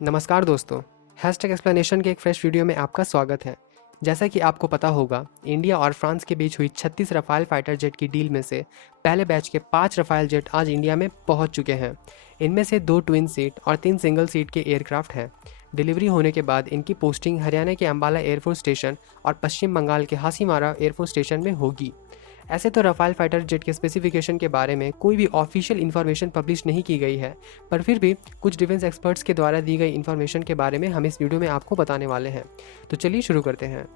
नमस्कार दोस्तों, hashtag explanation के एक फ्रेश वीडियो में आपका स्वागत है। जैसा कि आपको पता होगा, इंडिया और फ्रांस के बीच हुई 36 रफाल फाइटर जेट की डील में से पहले बैच के 5 रफाल जेट आज इंडिया में पहुंच चुके हैं। इनमें से 2 ट्विन सीट और 3 सिंगल सीट के एयरक्राफ्ट हैं। डिलीवरी होने के बाद इनकी पोस्टिंग हरियाणा के अम्बाला एयरफोर्स स्टेशन और पश्चिम बंगाल के हासीमारा एयरफोर्स स्टेशन में होगी। ऐसे तो रफाल फाइटर जेट के स्पेसिफिकेशन के बारे में कोई भी ऑफिशियल इन्फॉर्मेशन पब्लिश नहीं की गई है, पर फिर भी कुछ डिफेंस एक्सपर्ट्स के द्वारा दी गई इन्फॉर्मेशन के बारे में हम इस वीडियो में आपको बताने वाले हैं। तो चलिए शुरू करते हैं।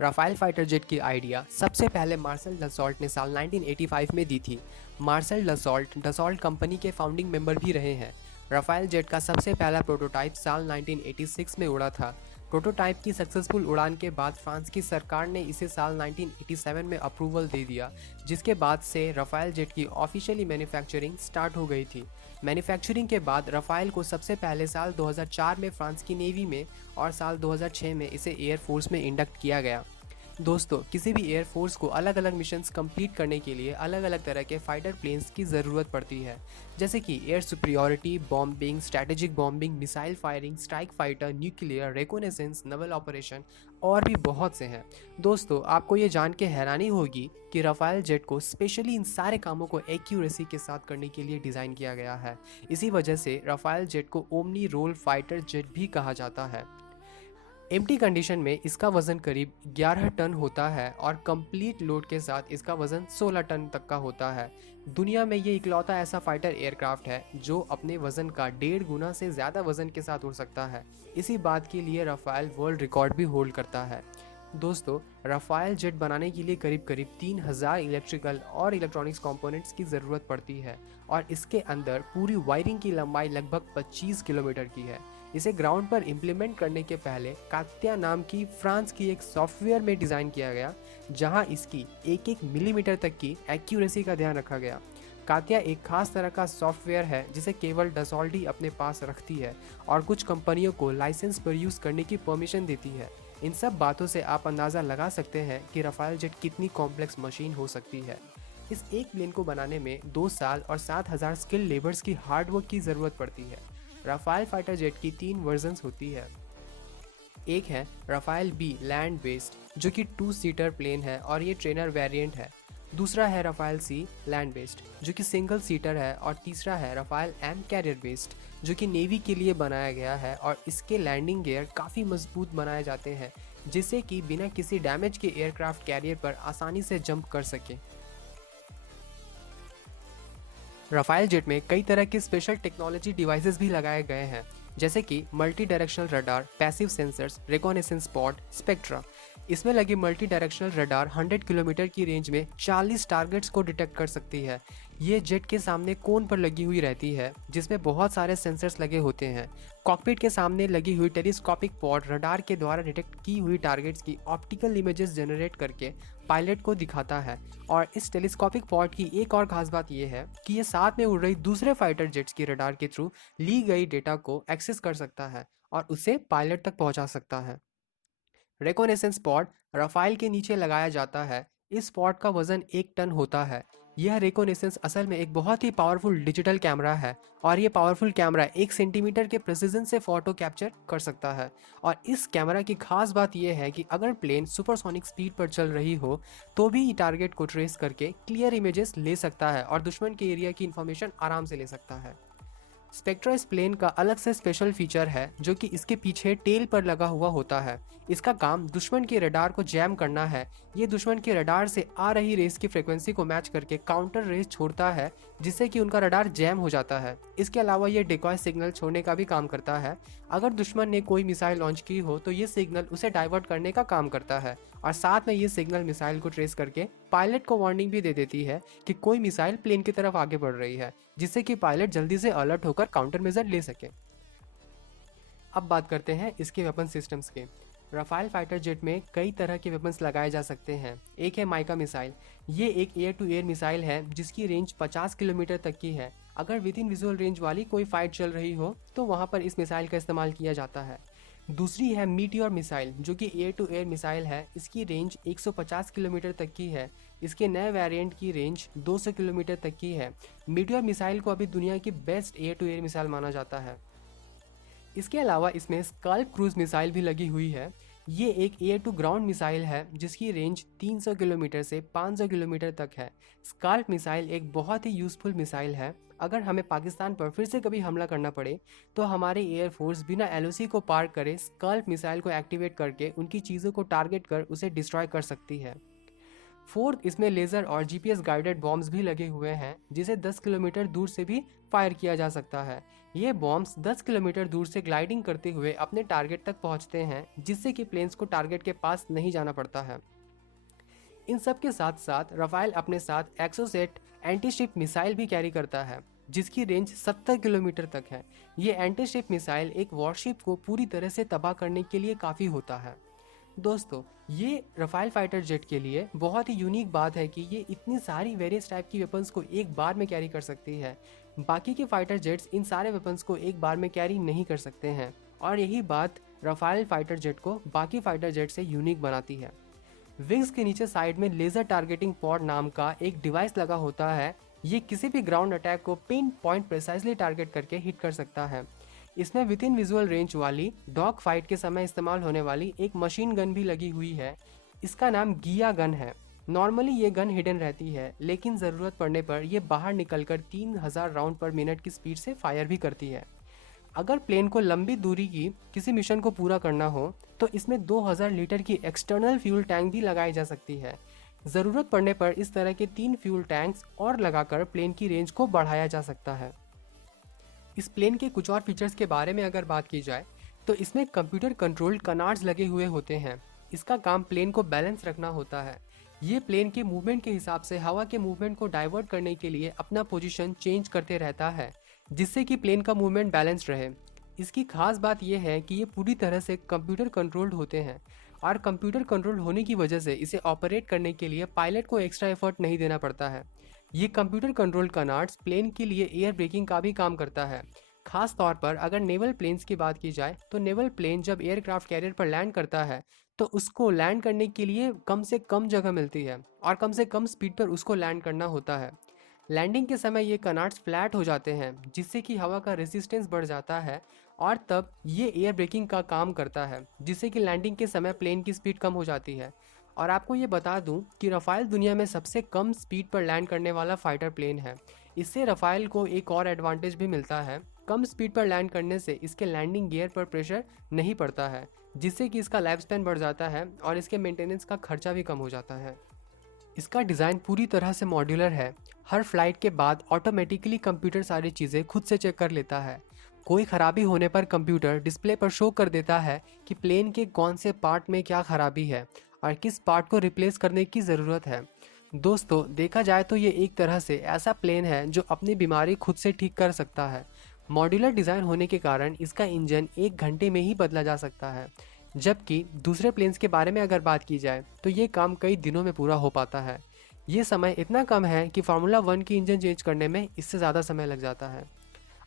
राफेल फाइटर जेट की आइडिया सबसे पहले मार्सेल डसॉल्ट ने साल 1985 में दी थी। मार्सेल डसॉल्ट डसॉल्ट कंपनी के फाउंडिंग मेंबर भी रहे हैं। राफेल जेट का सबसे पहला प्रोटोटाइप साल 1986 में उड़ा था। प्रोटोटाइप की सक्सेसफुल उड़ान के बाद फ्रांस की सरकार ने इसे साल 1987 में अप्रूवल दे दिया, जिसके बाद से राफेल जेट की ऑफिशियली मैन्युफैक्चरिंग स्टार्ट हो गई थी। मैन्युफैक्चरिंग के बाद राफेल को सबसे पहले साल 2004 में फ्रांस की नेवी में और साल 2006 में इसे एयरफोर्स में इंडक्ट किया गया। दोस्तों, किसी भी एयरफोर्स को अलग अलग मिशंस कंप्लीट करने के लिए अलग अलग तरह के फाइटर प्लेन्स की ज़रूरत पड़ती है, जैसे कि air superiority, bombing, strategic bombing, missile firing, strike fighter, nuclear, reconnaissance, naval operation और भी बहुत से हैं। दोस्तों, आपको ये जान के हैरानी होगी कि राफेल जेट को स्पेशली इन सारे कामों को एक्यूरेसी के साथ करने के लिए डिज़ाइन किया गया है। इसी वजह से राफेल जेट को ओमनी रोल फाइटर जेट भी कहा जाता है। एम्प्टी कंडीशन में इसका वजन करीब 11 टन होता है और कंप्लीट लोड के साथ इसका वजन 16 टन तक का होता है। दुनिया में ये इकलौता ऐसा फाइटर एयरक्राफ्ट है जो अपने वजन का 1.5 गुना से ज़्यादा वजन के साथ उड़ सकता है। इसी बात के लिए राफेल वर्ल्ड रिकॉर्ड भी होल्ड करता है। दोस्तों, राफेल जेट बनाने के लिए करीब 3000 इलेक्ट्रिकल और इलेक्ट्रॉनिक्स कंपोनेंट्स की ज़रूरत पड़ती है और इसके अंदर पूरी वायरिंग की लंबाई लगभग 25 किलोमीटर की है। इसे ग्राउंड पर इम्प्लीमेंट करने के पहले कात्या नाम की फ्रांस की एक सॉफ्टवेयर में डिज़ाइन किया गया, जहां इसकी एक मिलीमीटर तक की एक्यूरेसी का ध्यान रखा गया। कात्या एक खास तरह का सॉफ्टवेयर है जिसे केवल डसॉल्ट ही अपने पास रखती है और कुछ कंपनियों को लाइसेंस पर यूज़ करने की परमिशन देती है। इन सब बातों से आप अंदाज़ा लगा सकते हैं कि राफेल जेट कितनी कॉम्प्लेक्स मशीन हो सकती है। इस एक प्लेन को बनाने में 2 साल और 7000 स्किल्ड लेबर्स की हार्डवर्क की ज़रूरत पड़ती है। राफेल फाइटर जेट की 3 वर्जन्स होती है। एक है राफेल बी लैंड बेस्ड, जो कि 2 सीटर प्लेन है और ये ट्रेनर वेरिएंट है। दूसरा है राफेल सी लैंड बेस्ड, जो कि सिंगल सीटर है। और तीसरा है राफेल एम कैरियर बेस्ड, जो कि नेवी के लिए बनाया गया है और इसके लैंडिंग गियर काफ़ी मजबूत बनाए जाते हैं, जिससे कि बिना किसी डैमेज के एयरक्राफ्ट कैरियर पर आसानी से जंप कर सकें। राफेल जेट में कई तरह के स्पेशल टेक्नोलॉजी डिवाइसेस भी लगाए गए हैं, जैसे कि multi directional radar, passive sensors, reconnaissance pod, spectra. इसमें लगी मल्टी डायरेक्शनल रडार 100 किलोमीटर की रेंज में 40 टारगेट्स को डिटेक्ट कर सकती है। ये जेट के सामने कोन पर लगी हुई रहती है, जिसमें बहुत सारे सेंसर्स लगे होते हैं। कॉकपिट के सामने लगी हुई टेलीस्कोपिक पॉड रडार के द्वारा डिटेक्ट की हुई टारगेट्स की ऑप्टिकल इमेजेस जनरेट करके पायलट को दिखाता है। और इस टेलीस्कोपिक पॉड की एक और खास बात यह है कि ये साथ में उड़ रही दूसरे फाइटर जेट्स की रडार के थ्रू ली गई डेटा को एक्सेस कर सकता है और उसे पायलट तक पहुंचा सकता है। रेकोनेसेंस पॉड राफेल के नीचे लगाया जाता है। इस पॉड का वजन 1 टन होता है। यह रेकोनेसेंस असल में एक बहुत ही पावरफुल डिजिटल कैमरा है और ये पावरफुल कैमरा 1 सेंटीमीटर के प्रिसिजन से फोटो कैप्चर कर सकता है। और इस कैमरा की खास बात यह है कि अगर प्लेन सुपरसोनिक स्पीड पर चल रही हो तो भी टारगेट को ट्रेस करके क्लियर इमेजेस ले सकता है और दुश्मन के एरिया की इंफॉर्मेशन आराम से ले सकता है। स्पेक्ट्रा इस प्लेन का अलग से स्पेशल फीचर है जो कि इसके पीछे टेल पर लगा हुआ होता है। इसका काम दुश्मन के रडार को जैम करना है। ये दुश्मन के रडार से आ रही रेस की फ्रिक्वेंसी को मैच करके काउंटर रेस छोड़ता है, जिससे कि उनका रडार जैम हो जाता है। इसके अलावा ये डिकॉय सिग्नल छोड़ने का भी काम करता है। अगर दुश्मन ने कोई मिसाइल लॉन्च की हो तो ये सिग्नल उसे डाइवर्ट करने का काम करता है, और साथ में ये सिग्नल मिसाइल को ट्रेस करके पायलट को वार्निंग भी दे देती है कि कोई मिसाइल प्लेन की तरफ आगे बढ़ रही है, जिससे कि पायलट जल्दी से अलर्ट होकर काउंटर मेजर ले सके। अब बात करते हैं इसके वेपन सिस्टम्स के। राफेल फाइटर जेट में कई तरह के वेपन्स लगाए जा सकते हैं। एक है माइका मिसाइल। ये एक एयर टू एयर मिसाइल है जिसकी रेंज 50 किलोमीटर तक की है। अगर विद इन विजुअल रेंज वाली कोई फाइट चल रही हो तो वहाँ पर इस मिसाइल का इस्तेमाल किया जाता है। दूसरी है मीटियोर मिसाइल, जो कि एयर टू एयर मिसाइल है। इसकी रेंज 150 किलोमीटर तक की है। इसके नए वेरिएंट की रेंज 200 किलोमीटर तक की है। मीटियोर मिसाइल को अभी दुनिया की best air to air missile माना जाता है। इसके अलावा इसमें स्कल्प क्रूज मिसाइल भी लगी हुई है। ये एक एयर टू ग्राउंड मिसाइल है जिसकी रेंज 300 किलोमीटर से 500 किलोमीटर तक है। स्कल्प मिसाइल एक बहुत ही यूजफुल मिसाइल है। अगर हमें पाकिस्तान पर फिर से कभी हमला करना पड़े तो हमारी एयरफोर्स बिना एलओसी को पार करे स्कल्प मिसाइल को एक्टिवेट करके उनकी चीज़ों को टारगेट कर उसे डिस्ट्रॉय कर सकती है। फोर्थ, इसमें लेज़र और जीपीएस गाइडेड बॉम्ब्स भी लगे हुए हैं जिसे 10 किलोमीटर दूर से भी फायर किया जा सकता है। ये बॉम्ब्स 10 किलोमीटर दूर से ग्लाइडिंग करते हुए अपने टारगेट तक पहुंचते हैं, जिससे कि प्लेन्स को टारगेट के पास नहीं जाना पड़ता है। इन सब के साथ साथ राफेल अपने साथ एक्सोसेट एंटी शिप मिसाइल भी कैरी करता है जिसकी रेंज 70 किलोमीटर तक है। ये एंटी शिप मिसाइल एक वॉरशिप को पूरी तरह से तबाह करने के लिए काफ़ी होता है। दोस्तों, ये राफेल फाइटर जेट के लिए बहुत ही यूनिक बात है कि ये इतनी सारी वेरियस टाइप की वेपन्स को एक बार में कैरी कर सकती है। बाकी के फाइटर जेट्स इन सारे वेपन्स को एक बार में कैरी नहीं कर सकते हैं, और यही बात राफेल फाइटर जेट को बाकी फाइटर जेट से यूनिक बनाती है। विंग्स के नीचे साइड में लेजर टारगेटिंग पॉड नाम का एक डिवाइस लगा होता है। ये किसी भी ग्राउंड अटैक को पिन पॉइंट प्रिसाइजली टारगेट करके हिट कर सकता है। इसमें विद इन विजुअल रेंज वाली डॉग फाइट के समय इस्तेमाल होने वाली एक मशीन गन भी लगी हुई है। इसका नाम गिया गन है। नॉर्मली ये गन हिडन रहती है, लेकिन ज़रूरत पड़ने पर यह बाहर निकलकर 3000 राउंड पर मिनट की स्पीड से फायर भी करती है। अगर प्लेन को लंबी दूरी की किसी मिशन को पूरा करना हो तो इसमें 2000 लीटर की एक्सटर्नल फ्यूल टैंक भी लगाई जा सकती है। ज़रूरत पड़ने पर इस तरह के 3 फ्यूल टैंक्स और लगाकर प्लेन की रेंज को बढ़ाया जा सकता है। इस प्लेन के कुछ और फीचर्स के बारे में अगर बात की जाए तो इसमें कंप्यूटर कंट्रोल्ड कनार्ड्स लगे हुए होते हैं। इसका काम प्लेन को बैलेंस रखना होता है। ये प्लेन के मूवमेंट के हिसाब से हवा के मूवमेंट को डाइवर्ट करने के लिए अपना पोजीशन चेंज करते रहता है, जिससे कि प्लेन का मूवमेंट बैलेंस रहे। इसकी खास बात यह है कि ये पूरी तरह से कंप्यूटर कंट्रोल्ड होते हैं, और कंप्यूटर कंट्रोल्ड होने की वजह से इसे ऑपरेट करने के लिए पायलट को एक्स्ट्रा एफर्ट नहीं देना पड़ता है। ये कंप्यूटर कंट्रोल कनार्ड्स प्लेन के लिए एयर ब्रेकिंग का भी काम करता है। खास तौर पर अगर नेवल प्लेन्स की बात की जाए तो नेवल प्लेन जब एयरक्राफ्ट कैरियर पर लैंड करता है तो उसको लैंड करने के लिए कम से कम जगह मिलती है और कम से कम स्पीड पर उसको लैंड करना होता है। लैंडिंग के समय ये कनार्ड्स फ्लैट हो जाते हैं, जिससे कि हवा का रेजिस्टेंस बढ़ जाता है, और तब ये एयर ब्रेकिंग का काम करता है, जिससे कि लैंडिंग के समय प्लेन की स्पीड कम हो जाती है। और आपको ये बता दूं कि राफेल दुनिया में सबसे कम स्पीड पर लैंड करने वाला फाइटर प्लेन है। इससे राफेल को एक और एडवांटेज भी मिलता है। कम स्पीड पर लैंड करने से इसके लैंडिंग गियर पर प्रेशर नहीं पड़ता है, जिससे कि इसका लाइफ स्पैन बढ़ जाता है और इसके मेंटेनेंस का खर्चा भी कम हो जाता है। इसका डिज़ाइन पूरी तरह से मॉड्यूलर है। हर फ्लाइट के बाद ऑटोमेटिकली कंप्यूटर सारी चीज़ें खुद से चेक कर लेता है। कोई खराबी होने पर कंप्यूटर डिस्प्ले पर शो कर देता है कि प्लेन के कौन से पार्ट में क्या खराबी है और किस पार्ट को रिप्लेस करने की ज़रूरत है। दोस्तों, देखा जाए तो ये एक तरह से ऐसा प्लेन है जो अपनी बीमारी खुद से ठीक कर सकता है। मॉड्यूलर डिज़ाइन होने के कारण इसका इंजन 1 घंटे में ही बदला जा सकता है, जबकि दूसरे प्लेन्स के बारे में अगर बात की जाए तो ये काम कई दिनों में पूरा हो पाता है। ये समय इतना कम है कि फार्मूला 1 की इंजन चेंज करने में इससे ज़्यादा समय लग जाता है।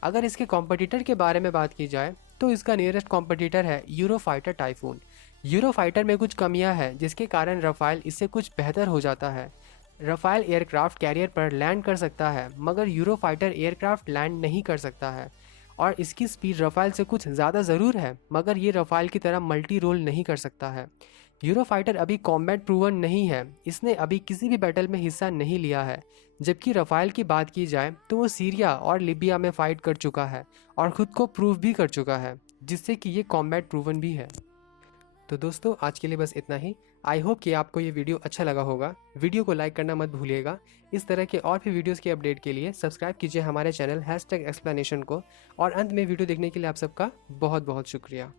अगर इसके कॉम्पिटिटर के बारे में बात की जाए तो इसका नियरेस्ट कॉम्पिटिटर है यूरोफाइटर टाइफून। यूरोफाइटर में कुछ कमियां हैं जिसके कारण राफेल इससे कुछ बेहतर हो जाता है। राफेल एयरक्राफ्ट कैरियर पर लैंड कर सकता है, मगर यूरोफाइटर एयरक्राफ्ट लैंड नहीं कर सकता है, और इसकी स्पीड राफेल से कुछ ज़्यादा ज़रूर है, मगर ये राफेल की तरह मल्टी रोल नहीं कर सकता है। यूरोफाइटर अभी कॉम्बैट प्रूवन नहीं है, इसने अभी किसी भी बैटल में हिस्सा नहीं लिया है। जबकि रफाल की बात की जाए तो वो सीरिया और लिबिया में फाइट कर चुका है और खुद को प्रूव भी कर चुका है, जिससे कि ये कॉम्बैट प्रूवन भी है। तो दोस्तों आज के लिए बस इतना ही। आई होप कि आपको ये वीडियो अच्छा लगा होगा। वीडियो को लाइक करना मत भूलिएगा। इस तरह के और भी वीडियोस के अपडेट के लिए सब्सक्राइब कीजिए हमारे चैनल #explanation को। और अंत में वीडियो देखने के लिए आप सबका बहुत बहुत शुक्रिया।